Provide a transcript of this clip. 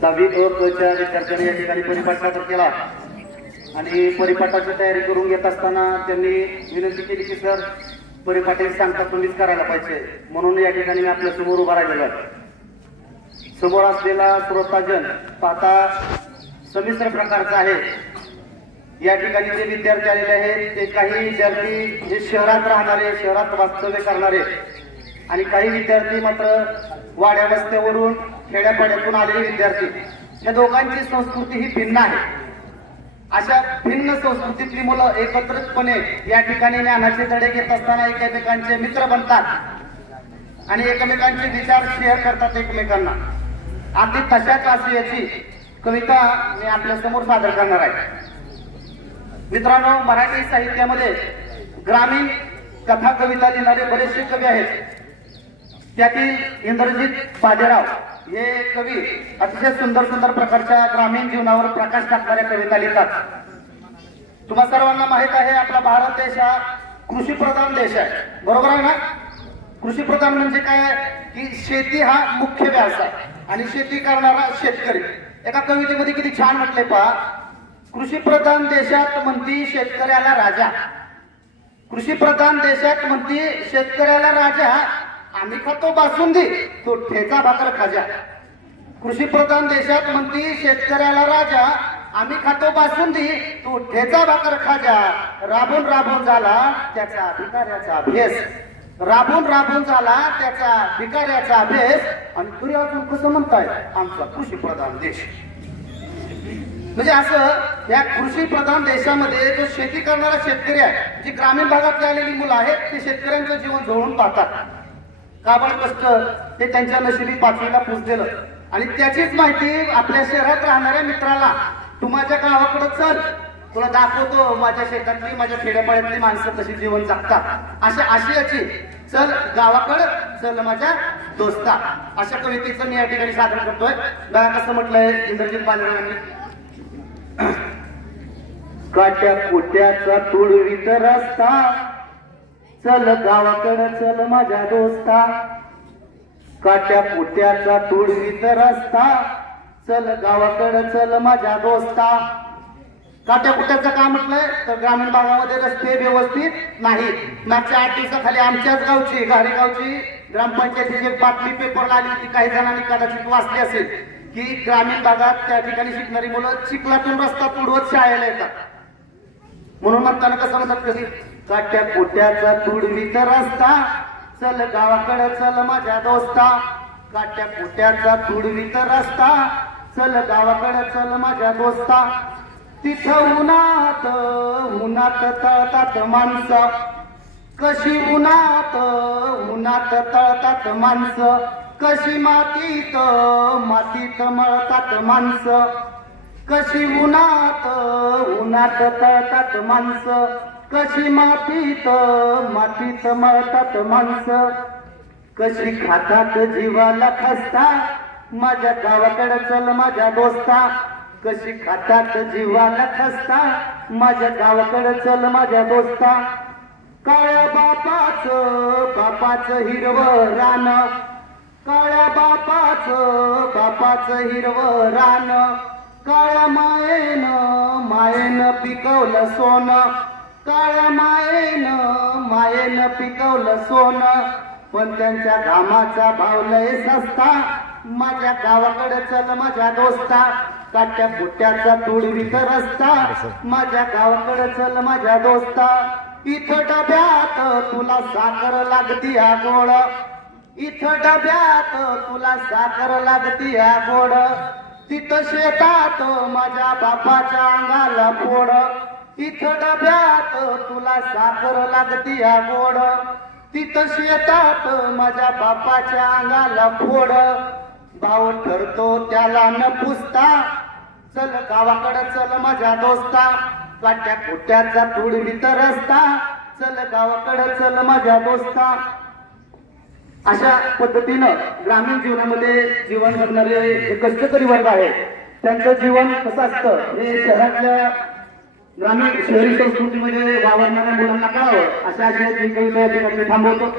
10वी अ क च्या विद्यार्थ्यांनी या ठिकाणी परिपाठ सादर केला आणि परिपाठाची तयारी करून घेत असताना त्यांनी विनंती केली की सर परिपाठाची सांगता तुम्हीच करायला पाहिजे, म्हणून या ठिकाणी मी आपल्या समोर उभा राहिलेलो आहे। समोर असलेला श्रोताजन पाहता समिश्र प्रकारचा आहे। या ठिकाणी जे विद्यार्थी आलेले आहेत ते काही विद्यार्थी जे शहरात राहणारे, शहरात वास्तव्य करणारे आणि काही विद्यार्थी मात्र वाड्या वस्त्यावरून खेड्यापाड्यातून आलेले विद्यार्थी, या दोघांची संस्कृती ही भिन्न आहे। अशा भिन्न संस्कृतीतली मुलं एकत्रितपणे या ठिकाणी ज्ञानाचे धडे घेत असताना एकमेकांचे मित्र बनतात आणि एकमेकांचे विचार शेअर करतात एकमेकांना। अगदी तशाच आशयाची कविता मी आपल्या समोर सादर करणार आहे। मित्रांनो, मराठी साहित्यामध्ये ग्रामीण कथा कविता लिहिणारे बरेचसे कवी आहेत। त्यातील इंद्रजित बाजीराव हे कवी अतिशय सुंदर सुंदर प्रकारच्या ग्रामीण जीवनावर प्रकाश टाकणाऱ्या कविता लिहितात। तुम्हा सर्वांना माहित आहे आपला भारत देश हा कृषी प्रधान देश आहे, बरोबर आहे ना? कृषी प्रधान म्हणजे काय की शेती हा मुख्य व्यवसाय आणि शेती करणारा शेतकरी। एका कवितेमध्ये किती छान म्हटले पहा, कृषी प्रधान देशात म्हणती शेतकऱ्याला राजा, कृषी प्रधान देशात म्हणती शेतकऱ्याला राजा, आम्ही खातो बासुंदी तो ठेचा भाकर खाजा। कृषी प्रधान देशात म्हणती शेतकऱ्याला राजा, आम्ही खातो बासुंदी तो ठेचा भाकर खाजा। राबून राबून झाला त्याचा भिकाऱ्याचा भेस, राबून राबून झाला त्याचा भिकाऱ्याचा भेस, आणि तुम्ही अजून कसं म्हणताय आमचा कृषी प्रधान देश। म्हणजे असं या कृषी प्रधान देशामध्ये जो शेती करणारा शेतकरी आहे, जी ग्रामीण भागातली आलेली मुलं आहेत ते शेतकऱ्यांचं जीवन जवळून पाहतात। काबड कष्ट ते त्यांच्या नशिबी 5वीला पुजलेलं आणि त्याचीच माहिती आपल्या शहरात राहणाऱ्या मित्राला, तू माझ्या गावाकडे चल, तुला दाखवतो माझ्या शेतातली माझ्या खेड्यापाड्यातली माणसं कशी जीवन जगतात। अशा आशयाची चल गावाकडे चल माझ्या दोस्ता, अशा कवितेचं मी या ठिकाणी सादर करतोय। बघा कसं म्हटलंय इंद्रजित बाजीराव यांनी, काट्या कोट्याचा तुडवीत रस्ता, चल गावाकडे चल माझ्या दोस्ता, काट्या पोट्याचा तुडवीत रस्ता, चल गावाकडे चल माझ्या दोस्ता। काट्या कुट्याचं काय म्हटलंय तर ग्रामीण भागामध्ये रस्ते व्यवस्थित नाहीत। मागच्या 8 दिवसाखाली आमच्याच गावची घारेगावची ग्रामपंचायतीची एक बातमी पेपरला आली होती, काही जणांनी कदाचित वाचली असेल की ग्रामीण भागात त्या ठिकाणी शिकणारी मुलं चिखलातून रस्ता तुडवत शाळेला येतात। म्हणून म्हणताना कसं म्हणतात कधी, काट्या पोट्याचा तुडवीत रस्ता, चल गावाकडे चल माझ्या दोस्ता, काट्या पोट्याचा तुडवीत रस्ता, चल गावाकडे चल माझ्या दोस्ता। तिथं उन्हात उन्हात तळतात माणसं, कशी उन्हात उन्हात तळतात माणसं, कशी मातीत मातीत मळतात माणसं, कशी उन्हात उन्हात तळतात माणसं, कशी मातीत मातीत मळतात माणसं, कशी खातात जीवाला खस्ता, माझ्या गावाकडे चल माझ्या दोस्ता, कशी खातात जीवाला खस्ता, माझ्या गावाकडे चल माझ्या दोस्ता। काळ्या बापाचं हिरवं रान, काळ्या बापाचं हिरवं रान, काळ्या मायेनं पिकवलं सोनं, काळ्या मायेनं पिकवलं सोनं, पण त्यांच्या घामाचा भाव लय सस्ता, माझ्या गावाकडे चल माझ्या दोस्ता, काट्या पोट्याचा तुडवीत रस्ता, माझ्या गावाकडे चल माझ्या दोस्ता। इथं डब्यात तुला साखर लागती हा गोड, इथं डब्यात तुला साखर लागती हा गोड, तिथं शेतात माझ्या बापाच्या अंगाला फोड, इथं डब्यात तुला साखर लागती हा गोड, तिथं शेतात माझ्या बापाच्या अंगाला फोड। भाव ठरतो त्याला न पुसता, चल गावाकडे चल माझ्या दोस्ता, काट्या पोट्याचा तुडवीत रस्ता, चल गावाकडे चल माझ्या दोस्ता। अशा पद्धतीनं ग्रामीण जीवनामध्ये जीवन जगणारे कष्टकरी वर्ग आहे, त्यांचं जीवन कसं असतं हे शहरातल्या ग्रामीण शहरी संस्कृतीमध्ये वावरणाऱ्या मुलांना कळावं, अशा आशयाची कविता या ठिकाणी थांबवतो।